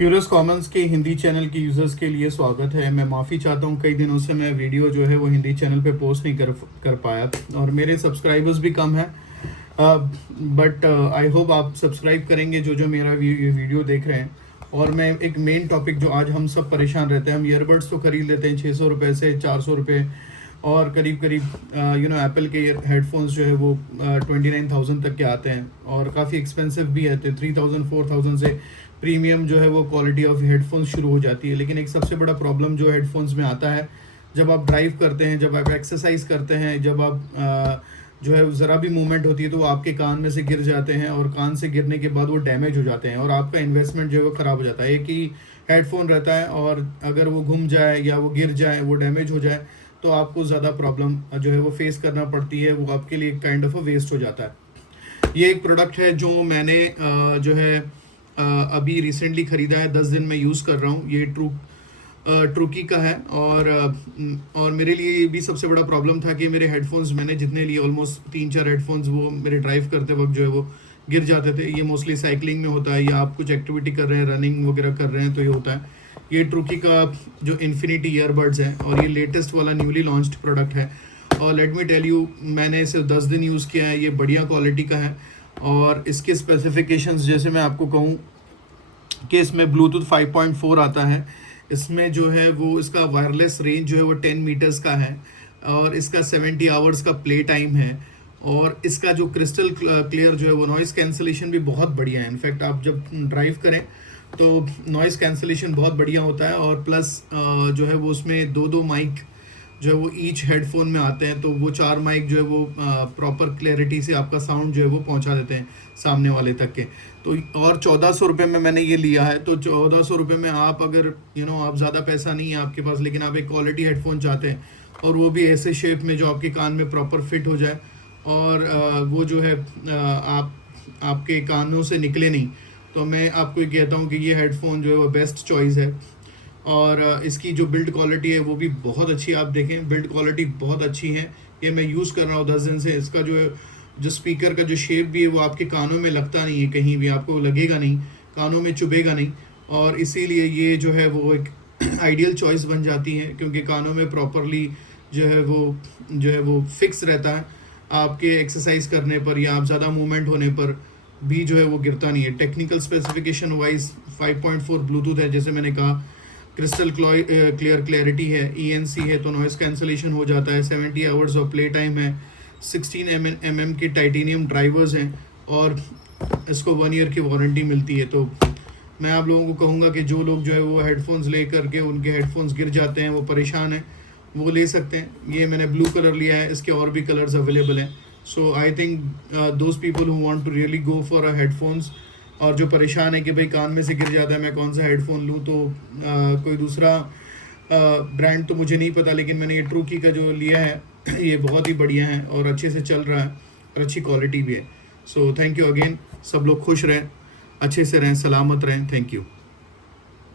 Curious Commons के Hindi channel के users के लिए स्वागत है। मैं माफ़ी चाहता हूँ, कई दिनों से मैं वीडियो जो है वो हिंदी चैनल पे पोस्ट नहीं कर पाया और मेरे सब्सक्राइबर्स भी कम हैं। बट आई होप आप सब्सक्राइब करेंगे जो मेरा ये वीडियो देख रहे हैं। और मैं एक मेन टॉपिक जो आज हम सब परेशान रहते हैं, हम ईयरबड्स तो खरीद लेते हैं 600 रुपये से 400 रुपये और करीब करीब एप्पल के हेडफोन्स जो है वो 29,000 तक के आते हैं और काफ़ी एक्सपेंसिव भी है। 3,000 4,000 से प्रीमियम जो है वो क्वालिटी ऑफ हेडफोन्स शुरू हो जाती है। लेकिन एक सबसे बड़ा प्रॉब्लम जो हेडफोन्स में आता है, जब आप ड्राइव करते हैं, जब आप एक्सरसाइज करते हैं, जब आप जो है ज़रा भी मूवमेंट होती है तो वो आपके कान में से गिर जाते हैं और कान से गिरने के बाद वो डैमेज हो जाते हैं और आपका इन्वेस्टमेंट जो है वो ख़राब हो जाता है। एक ही हेडफोन रहता है और अगर वो घूम जाए या वो गिर जाए, वो डैमेज हो जाए तो आपको ज़्यादा प्रॉब्लम जो है वो फेस करना पड़ती है। वो आपके लिए काइंड ऑफ अ वेस्ट हो जाता है। ये एक प्रोडक्ट है जो मैंने जो है अभी रिसेंटली ख़रीदा है, 10 दिन में यूज़ कर रहा हूँ। ये ट्रूकी का है और मेरे लिए ये भी सबसे बड़ा प्रॉब्लम था कि मेरे हेडफोन्स मैंने जितने लिए ऑलमोस्ट 3-4 हेडफोन्स वो मेरे ड्राइव करते वक्त जो है वो गिर जाते थे। ये मोस्टली साइकिलिंग में होता है या आप कुछ एक्टिविटी कर रहे हैं, रनिंग वगैरह कर रहे हैं तो ये होता है। ये ट्रूकी का जो इन्फिनिटी ईयरबड्स है और ये लेटेस्ट वाला न्यूली लॉन्च्ड प्रोडक्ट है। और लेट मी टेल यू, मैंने इसे 10 दिन यूज़ किया है। ये बढ़िया क्वालिटी का है और इसके स्पेसिफिकेशंस जैसे मैं आपको कहूँ कि इसमें ब्लूटूथ 5.4 आता है। इसमें जो है वो इसका वायरलेस रेंज जो है वो 10 मीटर्स का है और इसका 70 आवर्स का प्ले टाइम है। और इसका जो क्रिस्टल क्लियर जो है वो नॉइज़ कैंसलेशन भी बहुत बढ़िया है। इनफैक्ट आप जब ड्राइव करें तो नॉइज़ कैंसलेशन बहुत बढ़िया होता है और प्लस जो है वो उसमें दो माइक जो है वो ईच हेडफोन में आते हैं, तो वो 4 माइक जो है वो प्रॉपर क्लैरिटी से आपका साउंड जो है वो पहुंचा देते हैं सामने वाले तक के। तो और 1400 रुपये में मैंने ये लिया है। तो 1400 रुपये में आप अगर आप ज़्यादा पैसा नहीं है आपके पास, लेकिन आप एक क्वालिटी हेडफोन चाहते हैं और वो भी ऐसे शेप में जो आपके कान में प्रॉपर फिट हो जाए और वो जो है आपके कानों से निकले नहीं, तो मैं आपको ये कहता हूँ कि ये हेडफोन जो है वो बेस्ट चॉइस है। और इसकी जो बिल्ड क्वालिटी है वो भी बहुत अच्छी। आप देखें, बिल्ड क्वालिटी बहुत अच्छी है। ये मैं यूज़ कर रहा हूँ 10 दिन से। इसका जो स्पीकर का जो शेप भी है वो आपके कानों में लगता नहीं है, कहीं भी आपको लगेगा नहीं, कानों में चुभेगा नहीं। और इसीलिए ये जो है वो एक आइडियल चॉइस बन जाती है क्योंकि कानों में प्रॉपरली जो है वो फिक्स रहता है। आपके एक्सरसाइज करने पर या आप ज़्यादा मूवमेंट होने पर भी जो है वो गिरता नहीं है। टेक्निकल स्पेसिफिकेशन वाइज 5.4 ब्लूटूथ है, जैसे मैंने कहा, क्रिस्टल क्लियर क्लैरिटी है, ENC है तो नॉइज़ कैंसलेशन हो जाता है, 70 आवर्स ऑफ प्ले टाइम है, 16 mm के टाइटेनियम ड्राइवर्स हैं और इसको 1 ईयर की वारंटी मिलती है। तो मैं आप लोगों को कहूँगा कि जो लोग जो है वो हेडफोन्स ले करके उनके हेडफोन्स गिर जाते हैं, वो परेशान हैं, वो ले सकते हैं। ये मैंने ब्लू कलर लिया है, इसके और भी कलर्स अवेलेबल हैं। So I think those people who want to really go for a headphones और जो परेशान है कि भाई कान में से गिर जाता है, मैं कौन सा हेडफोन लूँ, तो कोई दूसरा ब्रांड तो मुझे नहीं पता, लेकिन मैंने ये ट्रूकी का जो लिया है ये बहुत ही बढ़िया है और अच्छे से चल रहा है और अच्छी क्वालिटी भी है। So thank you again. सब लोग खुश रहें, अच्छे से रहें, सलामत रहें। Thank you.